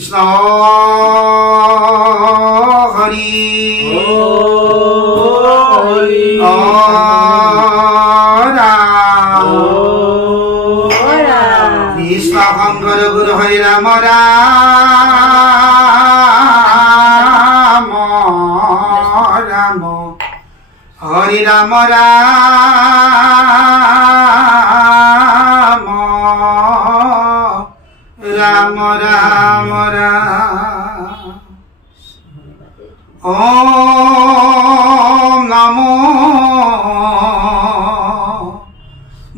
কৃষ্ণ হরি রাম কৃষ্ণ শঙ্কর গুরু হরি রাম রাম রাম হরি রাম রাম রাম রাম রাম ওম নমো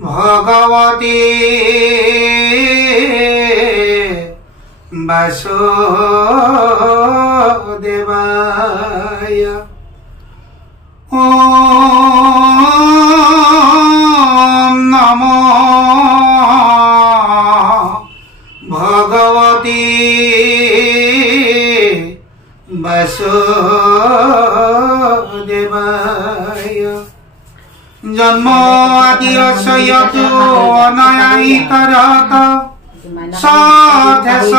ভগবতে বাসুদেবায় ওম নমো ভগবতে বাসুদেবায় জন্ম আদি অসয়তু অনয়াইতরত সথেস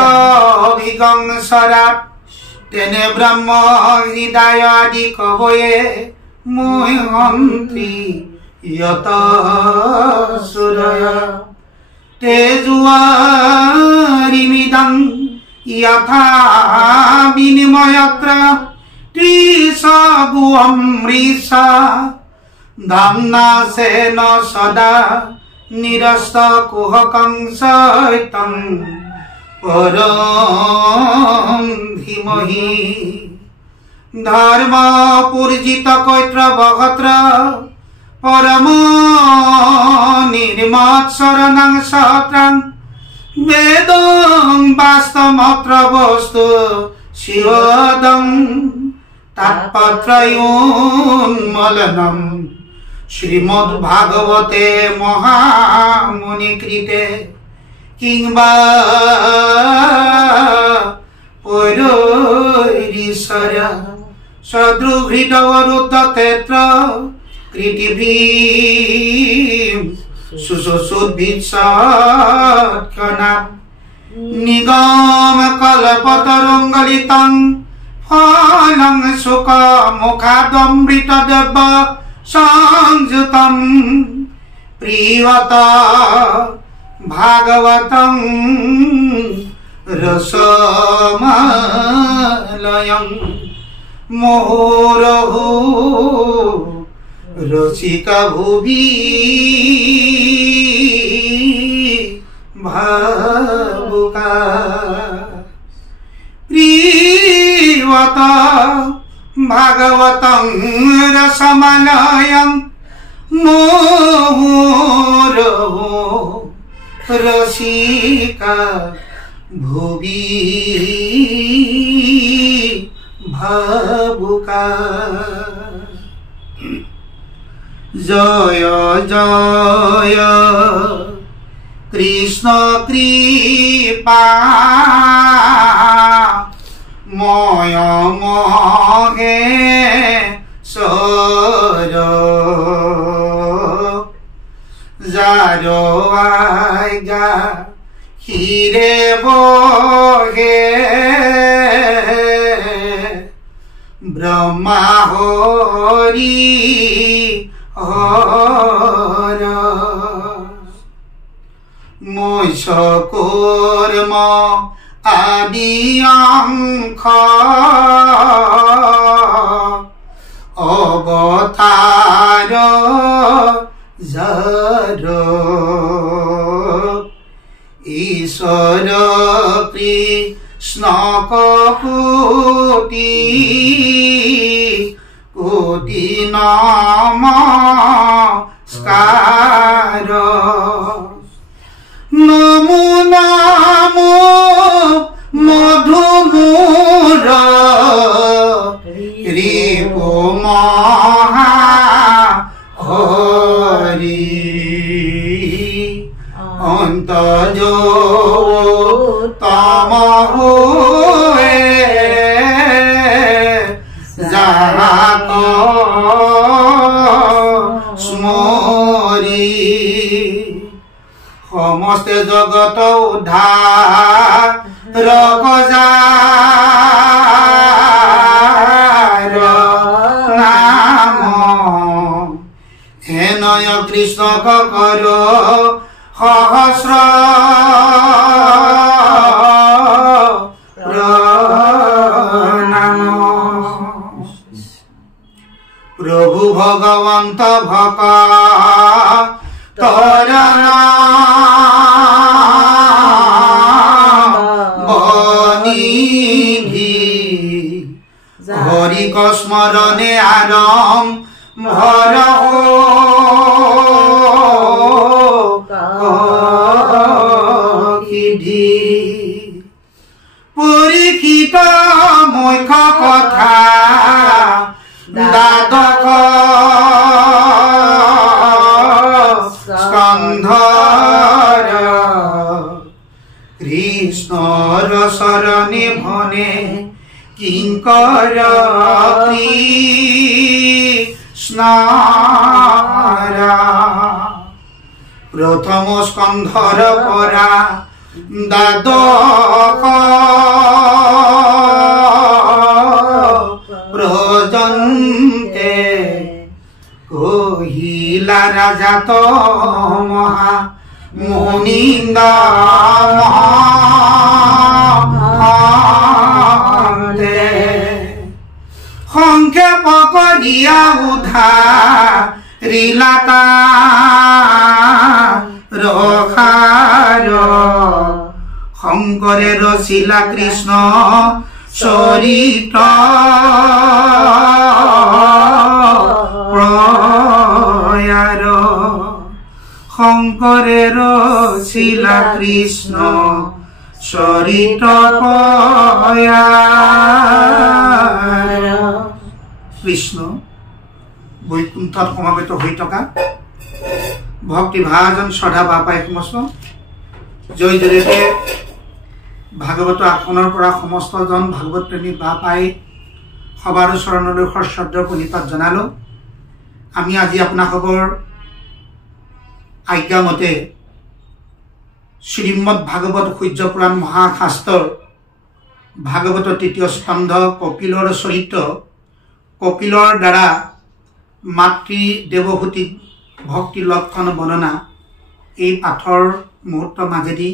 অভিগংসরাত তেনে ব্রহ্ম হৃদয় আদি কবয়ে মোহন্তি যত সুরয় তেজুয়ারিমিদং যথা বিনিময়ত্র ত্রিশগু অমৃষা ধামনা সেন সদা নিরস্ত কুহকং সৈতং পরম ধীমহি ধর্ম পূর্জিত কৈত্র বগত্র পরম নির্মৎসরণং সহস্রং বেদং বাস্তমত্র বস্তু শিবদং তাৎপত্রয়োন্মলনম শ্রীমদ্ ভাগবতে মহামুনিকৃতে কিংবা পৈরৈরীশ্বর সদৃঘৃতবরুদ্ধক্ষেত্র কৃতিভীম সুশুদ্ভিৎসৎকনাথ নিগম কল্পতরুঙ্গলিতং ফলং সুখ মুখাদমৃত দেব সংযুতম প্রিয়ত ভাগবতং রসমলয়ং মোহরহু রসিকা ভুবি ভাবুকা প্রিয়ত ভাগবতং রসমলয়ং মোহরহু রসিকা ভুবি ভাবুকা জয় জয় কৃষ্ণ কৃপা ময় মহে সর যার আজ্ঞা হিরে বহে ব্রহ্মা হরি হর মৈষ কর্ম আদি অংশ অবতার যার ঈশ্বর কৃষ্ণ কোটি কোটি নমস্কার নমো নমো মধুমূর রিপু মহা হরি অন্তজ তম হয়ে যাহাক স্মরি সমস্ত জগত উদ্ধার রকজার নাম হেনয় কৃষ্ণ কর সহস্র নাম প্রভু ভগবন্ত ভক তোর বনিধি হরি স্মরণে আরম ভর পরীক্ষিত মুখ্য কথা দ্বাদশ স্কন্ধর কৃষ্ণর শরণে ভনে কিঙ্কর কৃষ্ণরা প্রথম স্কন্ধর পরা দ্বাদশ প্রজন্তে কহিলা রাজা তো মহা মুনিন্দ সংক্ষেপ করিয়া উধাৰিলাতা ৰখাৰ শংকৰে ৰচিলা কৃষ্ণ চৰিত্ৰ প্ৰয়াৰ শংকৰে ৰচিলা কৃষ্ণ চৰিত্ৰ প্ৰয়াৰ কৃষ্ণ বৈকুণ্ঠত সমাবেত হৈ থকা ভক্তি ভাজন শ্ৰদ্ধা বাপাই সমস্ত জয়দুৰেতে ভাগৱত আসনৰ পৰা সমস্তজন ভাগৱত প্ৰেমী বাপাই সবাৰ চৰণলৈ সশ্ৰদ্ধ প্ৰণিপাত জনালো। আমি আজি আপোনালোকৰ আজ্ঞামতে শ্ৰীমদ ভাগৱত সূৰ্য পুৰাণ মহাশাস্ত্ৰৰ ভাগৱত তৃতীয় স্কন্ধ কপিলৰ চৰিত্ৰ কপিলৰ দ্বাৰা মাতৃ দেৱহূতিক ভক্তি লক্ষণ বৰ্ণনা এই পাঠৰ মুহূৰ্তৰ মাজেদি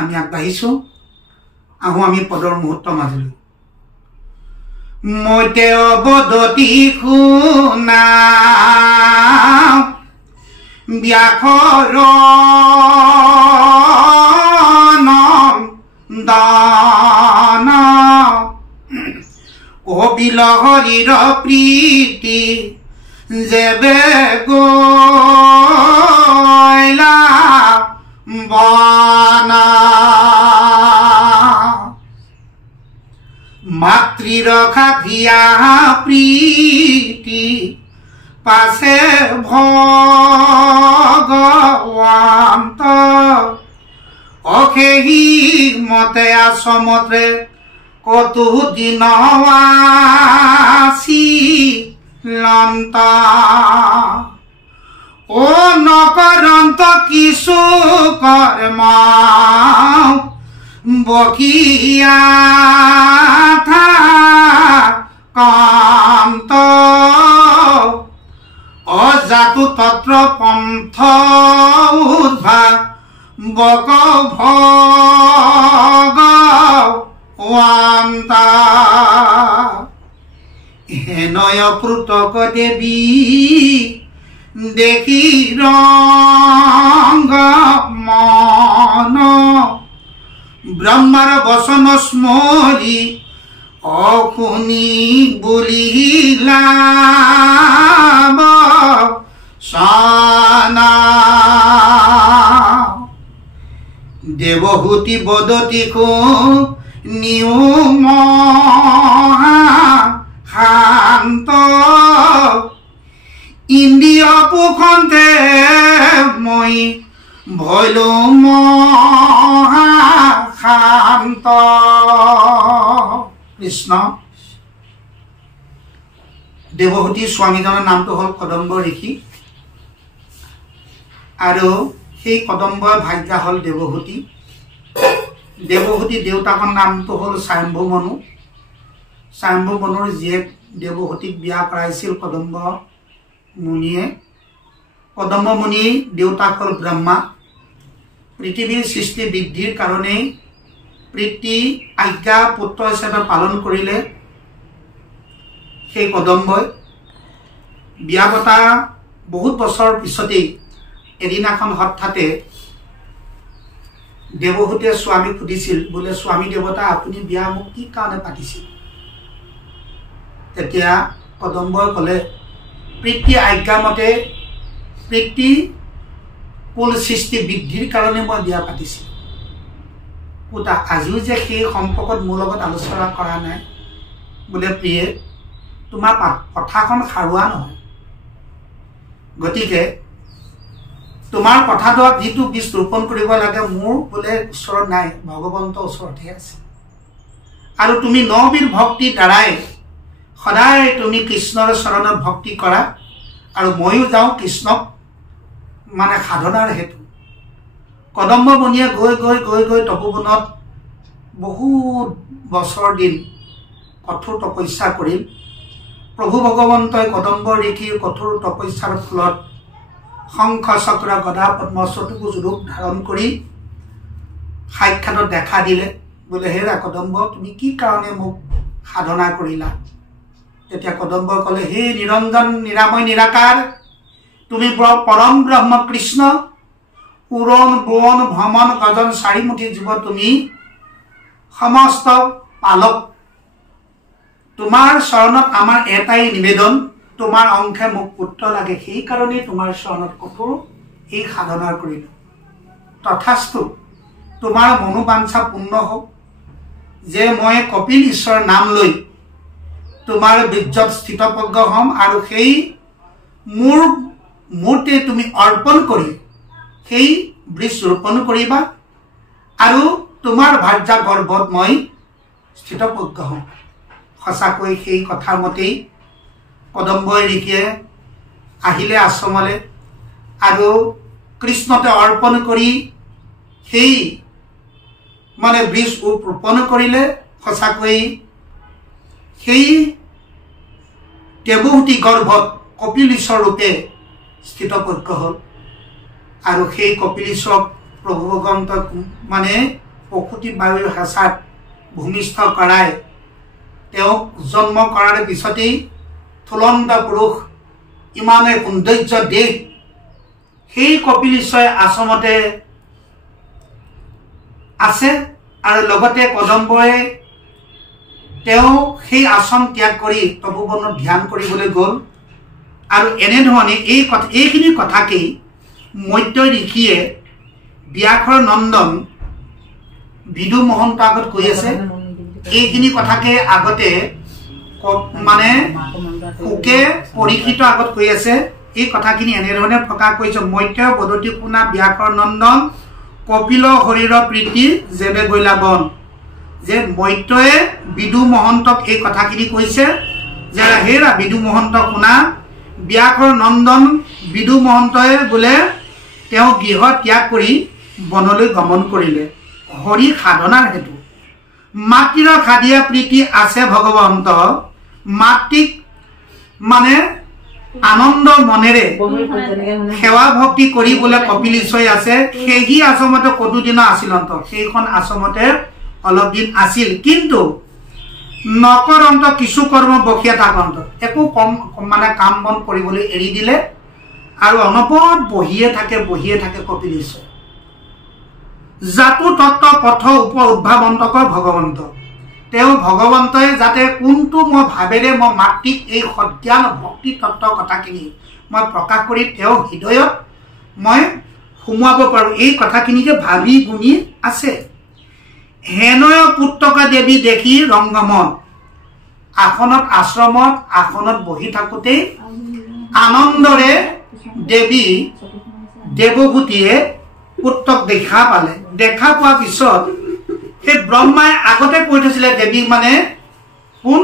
আমি আগবাঢ়িছোঁ। আহোঁ আমি পদৰ মুহূৰ্তৰ মাজলৈ। মইতে অৱদতি শুনা ব্যাঘৰ দান কপিল হৰিৰ প্ৰীতি যেবে গৈলা বানা মাতৃৰ খাধিয়া প্ৰীতি পাছে ভগৱন্ত অখেহি মতে আসমতে কতু দিন আসি লন্ত ও নকৰন্ত কিছু কৰ্ম বকিয়া কান্ত অজাতু তত্ৰ পন্থ উদ্ভাৱ বক ভগৱন্তা হেনয় পৃতক দেৱী দেখি ৰংগ মন ব্ৰহ্মাৰ বচন স্মৰি অশুনি বুলিলা সানা দেৱহূতি বদতি নিয়ম শান্ত ইন্দ্ৰিয় পুখন্তে মই ভৈলো শান্ত কৃষ্ণ দেৱহূতি স্বামীজনৰ নামটো হ'ল কদম্ব ঋষি আৰু সেই কদম্বৰ ভাগ্যা হ'ল দেৱহূতি। দেৱহূতি দেউতাকৰ নামটো হ'ল স্বয়ম্ভু মনু। স্বয়ম্ভু মনুৰ জীয়েক দেৱহূতিক বিয়া কৰাইছিল কদম্ব মুনিয়ে। কদম্ব মুনিৰ দেউতাক হ'ল ব্ৰহ্মা। পৃথিৱীৰ সৃষ্টি বৃদ্ধিৰ কাৰণে পিতৃ আজ্ঞা পুত্ৰ হিচাপে পালন কৰিলে সেই কদম্বই। বিয়া পতা বহুত বছৰ পিছতেই এদিনাখন হঠাতে দেৱহূতিয়ে স্বামীক সুধিছিল, বোলে স্বামী দেৱতা আপুনি বিয়া মোক কি কাৰণে পাতিছিল? তেতিয়া কদম্বই ক'লে, পিতৃ আজ্ঞামতে পিতৃ কুল সৃষ্টি বৃদ্ধিৰ কাৰণে মই বিয়া পাতিছিল। পুতা আজিও যে সেই সম্পৰ্কত মোৰ লগত আলোচনা কৰা নাই। বোলে প্ৰিয়ে, তোমাৰ কথাখন সাৰুৱা নহয়, গতিকে তোমাৰ কথাটোক যিটো বীজ ৰোপণ কৰিব লাগে মোৰ বোলে ওচৰত নাই, ভগৱন্তৰ ওচৰতহে আছে। আৰু তুমি নবীৰ ভক্তিৰ দ্বাৰাই সদায় তুমি কৃষ্ণৰ চৰণত ভক্তি কৰা, আৰু ময়ো যাওঁ কৃষ্ণক মানে সাধনাৰ হেতু। কদম্ব মুনিয়ে গৈ গৈ গৈ গৈ তপোবনত বহুত বছৰ দিন কঠোৰ তপস্যা কৰিল। প্ৰভু ভগৱন্তই কদম্ব ঋষিৰ কঠোৰ তপস্যাৰ ফলত শংখ চক্ৰ গদা পদ্ম চতুৰ্ভুজ ৰূপ ধাৰণ কৰি সাক্ষাতত দেখা দিলে। বোলে হেৰা কদম্ব, তুমি কি কাৰণে মোক সাধনা কৰিলা? তেতিয়া কদম্বই ক'লে, হে নিৰঞ্জন নিৰাময় নিৰাকাৰ, তুমি পৰম ব্ৰহ্ম কৃষ্ণ, উৰণ বোৱন ভ্ৰমণ গজন চাৰিমুঠি জীৱ, তুমি সমস্ত পালক। তোমাৰ চৰণত আমাৰ এটাই নিবেদন, তোমাৰ অংশে মোক পুত্ৰ লাগে, সেইকাৰণে তোমাৰ চৰণত কঠোৰ এই সাধনা কৰিলো। তথাস্তু তোমাৰ মনোবাঞ্ছা পূৰ্ণ হওক, যে মই কপিল ঈশ্বৰৰ নাম লৈ তোমাৰ বীৰ্যত স্থিতপ্ৰজ্ঞ হ'ম, আৰু সেই মোৰ মূৰ্তি তুমি অৰ্পণ কৰি সেই বীজ ৰোপণ কৰিবা, আৰু তোমাৰ ভাৰ্যা গৰ্ভত মই স্থিতপ্ৰজ্ঞ হ'ম। সঁচাকৈ সেই কথা মতেই কদম্ব ঋষিয়ে আহিলে আশ্ৰমলৈ, আৰু কৃষ্ণতে অৰ্পণ কৰি সেই মানে বীজ ৰোপণ কৰিলে। সঁচাকৈ সেই দেৱহূতি গৰ্ভত কপিল ঈশ্বৰ ৰূপে স্থিতপ্ৰজ্ঞ হ'ল, আৰু সেই কপিল ঈশ্বৰক প্ৰভু ভগৱন্তক মানে প্ৰসূতি বায়ুৰ হেঁচাত ভূমিষ্ঠ কৰাই তেওঁক জন্ম কৰাৰ পিছতেই থুলন্দ পুৰুষ, ইমানে সৌন্দৰ্য দেহ, সেই কপিল ঈশ্বৰে আশ্ৰমতে আছে। আৰু লগতে কদম্বই তেওঁ সেই আশ্ৰম ত্যাগ কৰি তপোবনত ধ্যান কৰিবলৈ গ'ল। আৰু এনেধৰণে এইখিনি কথাকেই মৈত্ৰ ঋষিয়ে ব্যাঘ্ৰ নন্দন বিদু মহন্ত আগত কৈ আছে। এইখিনি কথাকে আগতে মানে সুকে পৰীক্ষিত আগত কৈ আছে। এই কথাখিনি এনেধৰণে প্ৰকাশ কৰিছে, মৈত্ৰ বদতি শুনা ব্যাঘ্ৰ নন্দন কপিল শৰীৰ প্ৰীতি যেবে গৈলা বন। যে মৈত্ৰয়ে বিদু মহন্তক এই কথাখিনি কৈছে যে হেৰা বিদু মহন্ত শুনা, ব্যাঘ্ৰ নন্দন বিদু মহন্তই বোলে তেওঁ গৃহ ত্যাগ কৰি বনলৈ গমন কৰিলে হৰি সাধনাৰ হেতু। মাতৃৰ খাদিয়া প্ৰীতি আছে ভগৱন্ত, মাতৃক মানে আনন্দ মনেৰে সেৱা ভক্তি কৰিবলৈ কপিল ঈশ্বৰে আছে। সেই আশ্ৰমতে কতোদিন আছিলন্ত, সেইখন আশ্ৰমতে অলপ দিন আছিল, কিন্তু নকৰন্ত কিছু কৰ্ম বসিয়া থাকন্ত, একো মানে কাম বন কৰিবলৈ এৰি দিলে, আৰু অনবৰত বহিয়ে থাকে কপিল ঈশ্বৰ। জাতু তত্ত্ব পথ উদ্ভাৱন্তক ভগৱন্ত, তেওঁ ভগৱন্তই যাতে কোনটো মই ভাৱেৰে মই মাতৃক এই সজ্ঞান ভক্তি তত্ত্বৰ কথাখিনি মই প্ৰকাশ কৰি তেওঁ হৃদয়ত মই সোমোৱাব পাৰোঁ, এই কথাখিনিকে ভাবি গুণি আছে। হেনয় পুত্ৰকা দেৱী দেখি ৰংগমন, আসনত আশ্ৰমত আসনত বহি থাকোঁতেই আনন্দৰে দেৱী দেৱভূতিয়ে পুত্ৰক দেখা পালে। দেখা পোৱাৰ পিছত সেই ব্ৰহ্মাই আগতে কৈ থৈছিলে দেৱীক, মানে কোন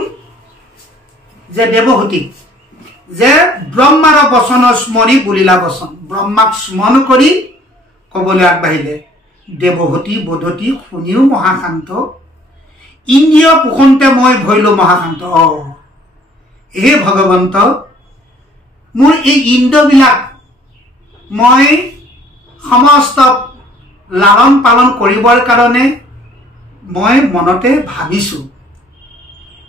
যে দেৱহূতি, যে ব্ৰহ্মাৰ বচন স্মৰি বুলিলা বচন, ব্ৰহ্মাক স্মৰণ কৰি ক'বলৈ আগবাঢ়িলে দেৱহতী বধতী শুনিও মহাশান্ত ইন্দ্ৰিয় পোষণতে মই ভৈলো মহাশান্ত হে ভগৱন্ত মোৰ এই ইন্দ্ৰবিলাক মই সমস্ত লালন পালন কৰিবৰ কাৰণে মই মনতে ভাবিছোঁ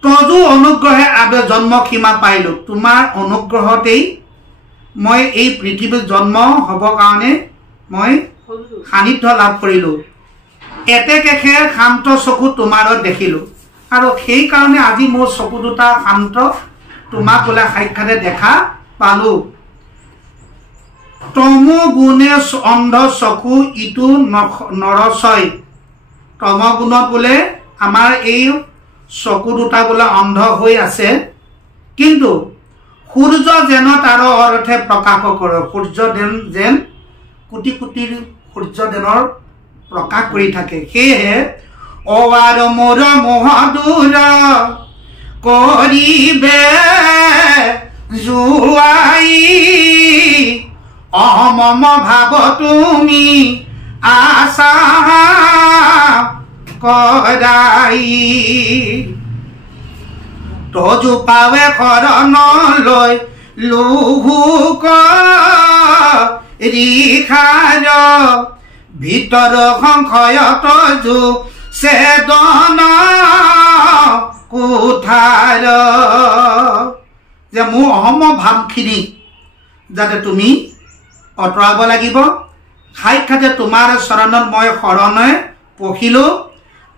তদু অনুগ্ৰহে আবে জন্ম সীমা পাইলোঁ তোমাৰ অনুগ্ৰহতেই মই এই পৃথিৱীত জন্ম হ'ব কাৰণে মই সান্নিধ্য লাভ কৰিলোঁ এতেকেষে শান্ত চকু তোমাৰত দেখিলোঁ আৰু সেইকাৰণে আজি মোৰ চকু দুটা শান্ত তোমাক বোলে সাক্ষাতে দেখা পালোঁ তমো গুণে অন্ধ চকু ইটো নৰচয় তমগুণত বোলে আমাৰ এই চকু দুটা বোলে অন্ধ হৈ আছে কিন্তু সূৰ্য যেন তাৰ অৰ্থে প্ৰকাশ কৰে সূৰ্য যেন কোটি কোটি সূৰ্যদেৱৰ প্ৰকাশ কৰি থাকে সেয়েহে অৱাৰ মোৰ মহদূৰ কৰিবে জুৱাই অমম ভাৱ তুমি আশা কৰাই তজু পাৱে শৰণলৈ লুহুক ৰিখাৰ ভিতৰ সংশয়ত যো চেদন কোঠাৰ যে মোৰ অহম ভাৱখিনি যাতে তুমি অঁতৰাব লাগিব সাক্ষাতে তোমাৰ চৰণত মই শৰণে পখিলোঁ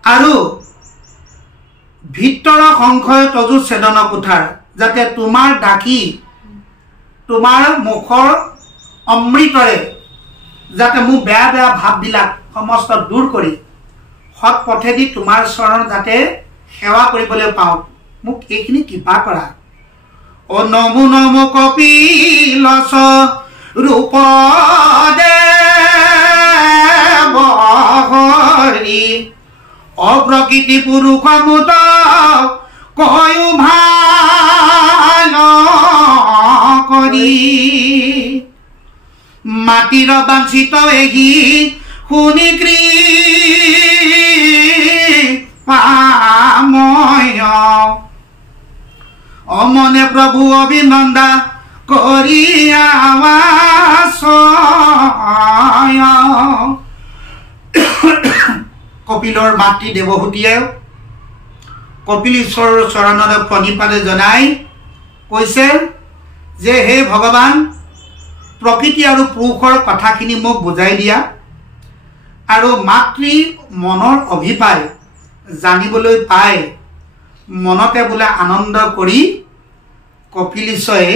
আৰু ভিতৰ সংশয় তজু চেদন কোঠাৰ যাতে তোমাৰ ডাকি তোমাৰ মুখৰ অমৃতৰে যাতে মোৰ বেয়া বেয়া ভাৱবিলাক সমস্ত দূৰ কৰি সৎ পথেদি তোমাৰ চৰণ যাতে সেৱা কৰিবলৈ পাওঁ মোক এইখিনি কৃপা কৰা অ নমো নমো কপিলস ৰূপ দেৱ হৰি অপ্ৰকৃতি পুৰুষ মুত কয়ো ভাল কৰি মাটিৰ বাঞ্ছিত এহি শুনি কৃপাময় অমনে প্ৰভু অভিনন্দা কৰি আৱাসয় কপিলৰ মাতৃ দেৱহূতিয়ে কপিল ঈশ্বৰৰ চৰণত প্ৰণিপাতে জনাই কৈছে যে হে ভগৱান প্ৰকৃতি আৰু পুৰুষৰ কথাখিনি মোক বুজাই দিয়া আৰু মাতৃ মনৰ অভিপ্ৰায় জানিবলৈ পাই মনতে বোলে আনন্দ কৰি কপিল ঈশ্বৰে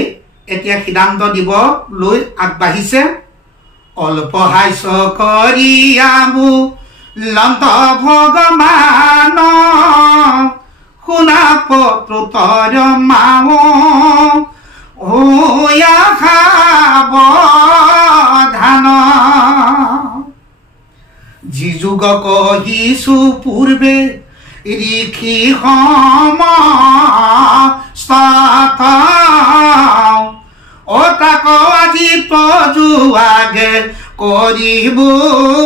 এতিয়া সিদ্ধান্ত দিবলৈ আগবাঢ়িছে অল্প হাস্য কৰিয়ামু লন্ত ভগৱান শুনা পত্ৰোত্তৰ মাও হৈয়া সাৱধান যি যুগ কহিছো পূৰ্বে ঋষি সমস্ত ও তাক আজি তজুৱাগে কৰিব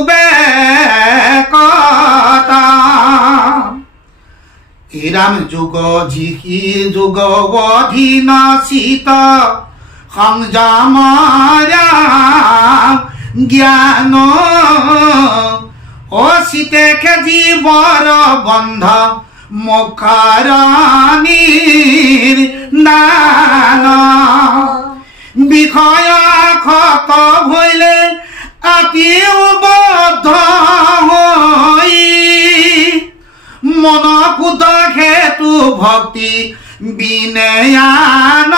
বেকতা ইৰাম যুগ যিকি যুগ অধীন চিত সংযম জ্ঞান ও চিতেকে জীৱৰ বন্ধ মুখৰ নিৰ্দান বিষয় ক্ষত ভৈলে আতিও বদ্ধ হৈ মন কুদ হেতু ভক্তি বিনয়ান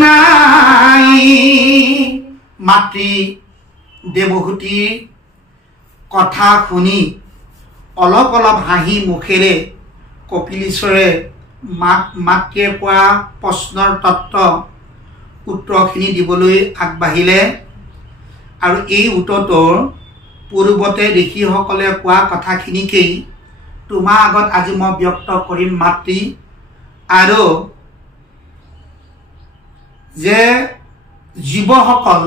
নাই মাতৃ দেৱহূতিৰ কথা শুনি অলপ অলপ হাঁহি মুখেৰে কপিল ঈশ্বৰে মাতৃয়ে কোৱা প্ৰশ্নৰ তত্ত্ব উত্তৰখিনি দিবলৈ আগবাঢ়িলে আৰু এই উত্তৰটোৰ পূৰ্বতে ঋষিসকলে কোৱা কথাখিনিকেই তোমাৰ আগত আজি মই ব্যক্ত কৰিম মাতৃ আৰু যে জীৱসকল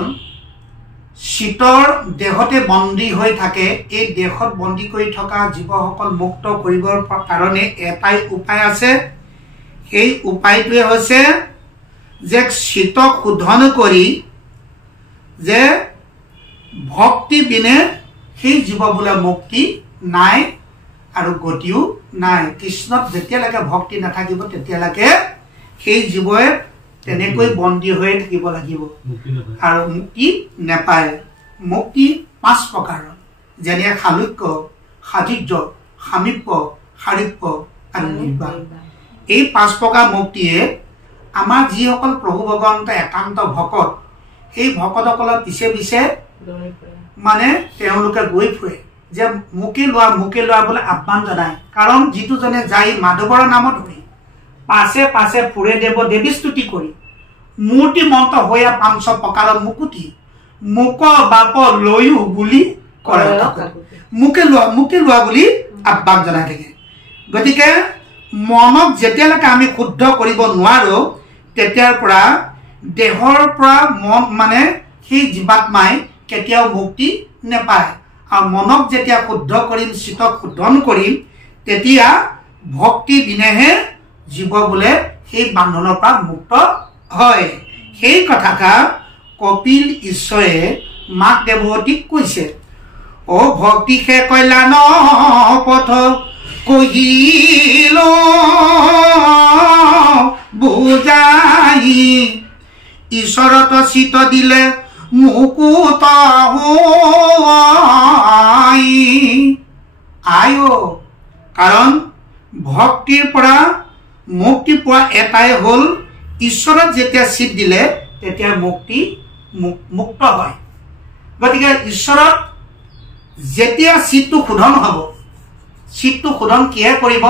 শীতৰ দেহতে বন্দী হৈ থাকে এই দেহত বন্দী কৰি থকা জীৱসকল মুক্ত কৰিবৰ কাৰণে এটাই উপায় আছে সেই উপায়টোৱে হৈছে যে শীতক শোধন কৰি যে ভক্তি বিনে সেই জীৱ বোলে মুক্তি নাই আৰু গতিও নাই কৃষ্ণত যেতিয়ালৈকে ভক্তি নাথাকিব তেতিয়ালৈকে সেই জীৱই তেনেকৈ বন্দী হৈ থাকিব লাগিব আৰু মুক্তি নাপায় মুক্তি 5 প্ৰকাৰৰ যেনে খালুক্য সাধিজ্য সামীপ্য সাৰিপ্য আৰু নিৰ্বাণ এই 5 প্ৰকাৰ মুক্তিয়ে আমাৰ যিসকল প্ৰভু ভগৱন্ত একান্ত ভকত সেই ভকতসকলৰ পিছে পিছে মানে তেওঁলোকে গৈ ফুৰে যে মুকে লোৱা বলে আহ্বান জনায় কাৰণ যিটো জনে যাই মাধৱৰ নামত ধৰি পাছে পাছে ফুৰে দেৱ দেৱী স্তুতি কৰি মূৰ্তি মন্ত্ৰ হৈয়া 500 প্ৰকাৰৰ মুকুতি মুক বাপ লৈও বুলি কৰে মুকে লোৱা বুলি আহ্বান জনাই থাকে গতিকে মনক যেতিয়ালৈকে আমি শুদ্ধ কৰিব নোৱাৰো তেতিয়াৰ পৰা দেহৰ পৰা মন মানে সেই জীৱাত্মাই কেতিয়াও মুক্তি নাপায় আৰু মনক যেতিয়া শুদ্ধ কৰিম চিতক শোধন কৰিম তেতিয়া ভক্তি বিনেহে জীৱ বোলে সেই বান্ধনৰ পৰা মুক্ত হয় সেই কথাষাৰ কপিল ঈশ্বৰে মাক দেৱতীক কৈছে ও ভক্তি সে কল্যাণ পথ কহিল বুজাই ঈশ্বৰত চিত দিলে মুকুত আয়ো কাৰণ ভক্তিৰ পৰা মুক্তি পোৱা এটাই হ'ল ঈশ্বৰত যেতিয়া চিত দিলে তেতিয়া মুক্তি মুক্ত হয় গতিকে ঈশ্বৰত যেতিয়া চিতটো শোধন হ'ব চিতটো শোধন কিহে কৰিব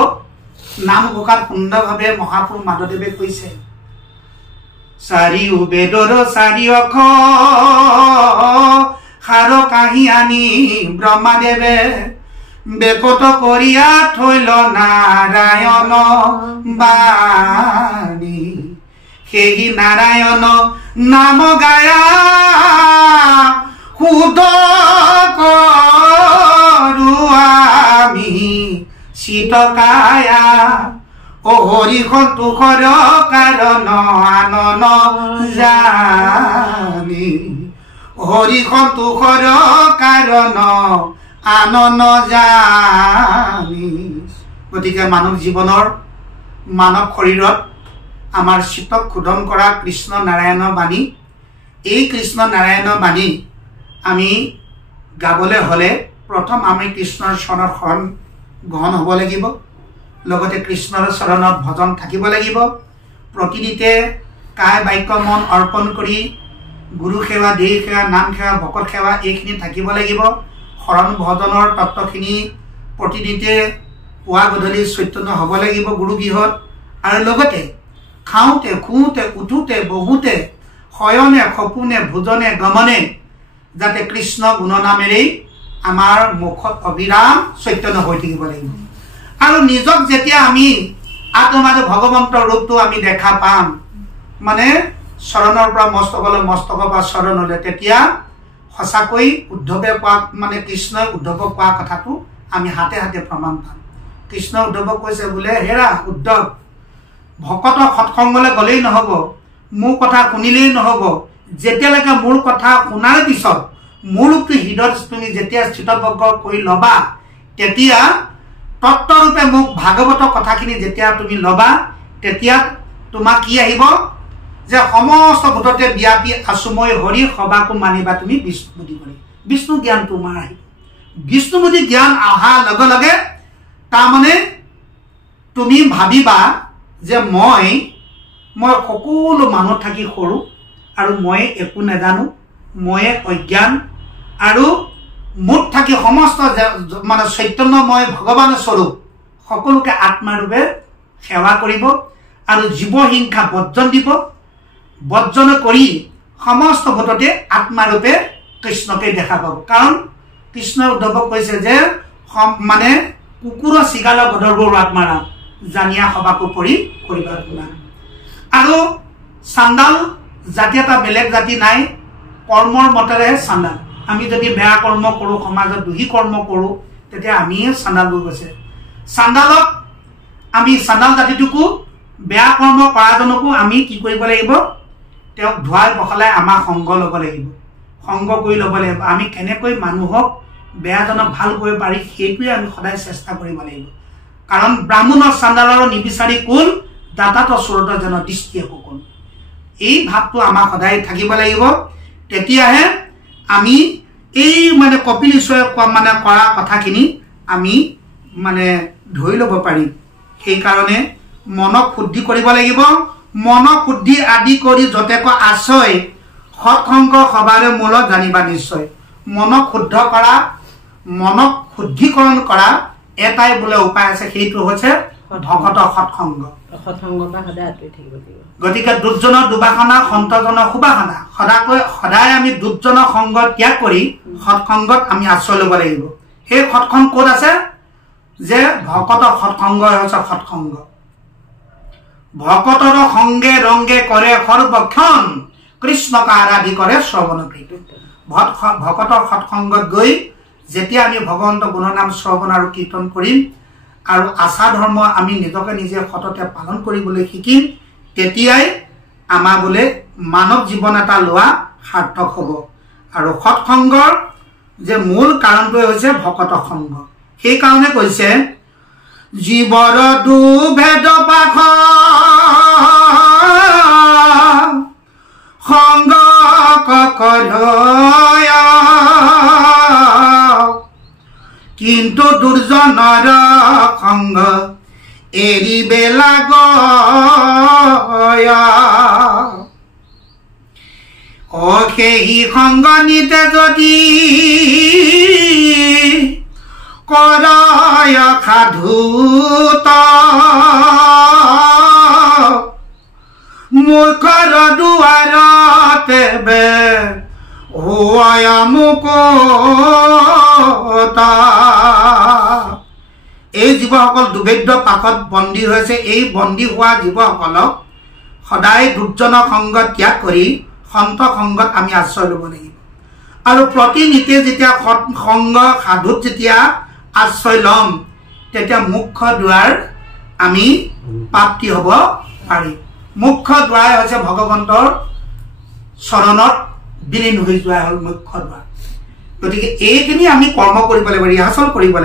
নাম ঘোষাত সুন্দৰভাৱে মহাপুৰুষ মাধৱদেৱে কৈছে চাৰিও বেদৰ চাৰি অক্ষৰ কাহি আনি ব্ৰহ্মাদেৱে বেকত কৰিয়া থৈল নাৰায়ণ বাণী সেই নাৰায়ণ নাম গায়া শুদ্ধ কৰো আমি চিতকায়া ও হৰি সন্তোষৰ কাৰণ আনন জানি হৰি সন্তোষৰ কাৰণ আনন জানি গতিকে মানৱ জীৱনৰ মানৱ শৰীৰত আমাৰ চিতক শোধন কৰা কৃষ্ণ নাৰায়ণৰ বাণী এই কৃষ্ণ নাৰায়ণৰ বাণী আমি গাবলৈ হ'লে প্ৰথম আমি কৃষ্ণৰ চৰণত শৰণ গ্ৰহণ হ'ব লাগিব লগতে কৃষ্ণৰ চৰণত ভজন থাকিব লাগিব প্ৰতিদিনে কায় বাক্য মন অৰ্পণ কৰি গুৰু সেৱা দেহ সেৱা নাম সেৱা ভকত সেৱা এইখিনি থাকিব লাগিব শৰণ ভজনৰ তত্ত্বখিনি প্ৰতিদিনে পুৱা গধূলি চৈতন্য হ'ব লাগিব গুৰু গৃহত আৰু লগতে খাওঁতে শুওঁতে উঠোঁতে বহুতে শয়নে সপোনে ভোজনে গমনে যাতে কৃষ্ণ গুণনামেৰেই আমাৰ মুখত অবিৰাম চৈতন্য হৈ থাকিব লাগিব আৰু নিজক যেতিয়া আমি আত্মাৰ ভগৱন্তৰ ৰূপটো আমি দেখা পাম মানে চৰণৰ পৰা মস্তকলৈ মস্তকৰ পৰা চৰণলৈ তেতিয়া সঁচাকৈ উদ্ধৱে কোৱা মানে কৃষ্ণই উদ্ধৱক কোৱা কথাটো আমি হাতে হাতে প্ৰমাণ পাম কৃষ্ণ উদ্ধৱক কৈছে বোলে হেৰা উদ্ধৱ ভকত সৎসংগলৈ গ'লেই নহ'ব মোৰ কথা শুনিলেই নহ'ব যেতিয়ালৈকে মোৰ কথা শুনাৰ পিছত মোৰ ৰূপটো হৃদয়ত তুমি যেতিয়া স্থিতবদ্ধ কৰি ল'বা তেতিয়া তত্ত্বৰূপে মোক ভাগৱতৰ কথাখিনি যেতিয়া তুমি ল'বা তেতিয়া তোমাক কি আহিব যে সমস্ত ভূততে ব্যাপী আছো মই হৰি সবাকো মানিবা তুমি বিষ্ণুবুদ্ধি কৰি বিষ্ণু জ্ঞান তোমাৰ আহিব বিষ্ণুবুদ্ধি জ্ঞান অহাৰ লগে লগে তাৰমানে তুমি ভাবিবা যে মই সকলো মানুহ থাকি সৰু আৰু মই একো নাজানো মই অজ্ঞান আৰু মুঠ থাকি সমস্ত মানে চৈতন্যময় ভগৱানৰ স্বৰূপ সকলোকে আত্মাৰূপে সেৱা কৰিব আৰু জীৱ হিংসা বৰ্জন দিব বৰ্জন কৰি সমস্ত ভূততে আত্মাৰূপে কৃষ্ণকে দেখা পাব কাৰণ কৃষ্ণই উদ্ধৱক কৈছে যে মানে কুকুৰৰ চিগালৰ গধৰ্বৰ আত্মাৰাম জানিয়া সবাকো পৰি কৰিবা গুণা আৰু চাণ্ডাল জাতি এটা বেলেগ জাতি নাই কৰ্মৰ মতেৰে চাণ্ডাল আমি যদি বেয়া কৰ্ম কৰোঁ সমাজত দুহী কৰ্ম কৰোঁ তেতিয়া আমি চাণ্ডাল হৈ গৈছে চাণ্ডালক আমি চাণ্ডাল জাতিটোকো বেয়া কৰ্ম কৰাজনকো আমি কি কৰিব লাগিব তেওঁক ধুৱাই পখালাই আমাৰ সংগ ল'ব লাগিব সংগ কৰি ল'ব লাগিব আমি কেনেকৈ মানুহক বেয়াজনক ভাল কৰিব পাৰি সেইটোৱে আমি সদায় চেষ্টা কৰিব লাগিব কাৰণ ব্ৰাহ্মণৰ চাণ্ডালৰ নিবিচাৰি কোন দাতাত চোৰত জন দৃষ্টি কোন এই ভাৱটো আমাৰ সদায় থাকিব লাগিব তেতিয়াহে আমি এই মানে কপিল ঈশ্বৰে মানে কৰা কথাখিনি আমি মানে ধৰি ল'ব পাৰিম সেইকাৰণে মনক শুদ্ধি কৰিব লাগিব মনক শুদ্ধি আদি কৰি যতেক আশ্ৰয় সৎসংগ সবাৰে মূলত জানিবা নিশ্চয় মনক শুদ্ধ কৰা মনক শুদ্ধিকৰণ কৰা এটাই বোলে উপায় আছে সেইটো হৈছে ভকত সৎসংগ সৎসংগৰ পৰা সদায় আঁতৰি থাকিব লাগিব গতিকে দুৰ্জনৰ দুবাসনা সন্তজনৰ সুবাসনা সদায় আমি দুৰ্জনৰ সংগ ত্যাগ কৰি সৎসংগত আমি আশ্ৰয় ল'ব লাগিব সেই সৎসংগ ক'ত আছে যে ভকত সৎসংগ হৈছে সৎসংগ ভকতৰ সংগে ৰংগে কৰে সৰ্বক্ষণ কৃষ্ণক আৰাধি কৰে শ্ৰৱণ কীৰ্তন ভকতৰ সৎসংগত গৈ যেতিয়া আমি ভগৱন্তৰ গুণনাম শ্ৰৱণ আৰু কীৰ্তন কৰিম আৰু আচাৰ ধৰ্ম আমি নিজকে নিজে সততে পালন কৰিবলৈ শিকিম তেতিয়াই আমাৰ বোলে মানৱ জীৱন এটা লোৱা সাৰ্থক হ'ব আৰু সৎসংগৰ যে মূল কাৰণটোৱে হৈছে ভকত সংগ সেইকাৰণে কৈছে জীৱৰ দুভেদ পাখ সংগ ককলয় কিন্তু দুৰ্জনৰ সংগ এৰিবে লাগয় সেই সংগ নিতে যদি কৰয় সাধুত মূৰ্খৰ দুৱাৰতে বে হোৱায় মুকুতা এই জীৱসকল দুৰ্ভেদ্য পাকত বন্দী হৈছে এই বন্দী হোৱা জীৱসকলক সদায় দুৰ্জনৰ সংগ ত্যাগ কৰি সন্ত সংগত আমি আশ্ৰয় ল'ব লাগিব আৰু প্ৰতিনিতে যেতিয়া সৎসংগ সাধুত যেতিয়া আশ্ৰয় ল'ম তেতিয়া মুখ্য দুৱাৰ আমি প্ৰাপ্তি হ'ব পাৰিম মুখ্য দুৱাৰ হৈছে ভগৱন্তৰ চৰণত বিলীন হৈ যোৱা হ'ল মুখ্য দুৱাৰ গতিকে এইখিনি আমি কৰ্ম কৰিব লাগিব ৰিহাৰ্চল কৰিব লাগিব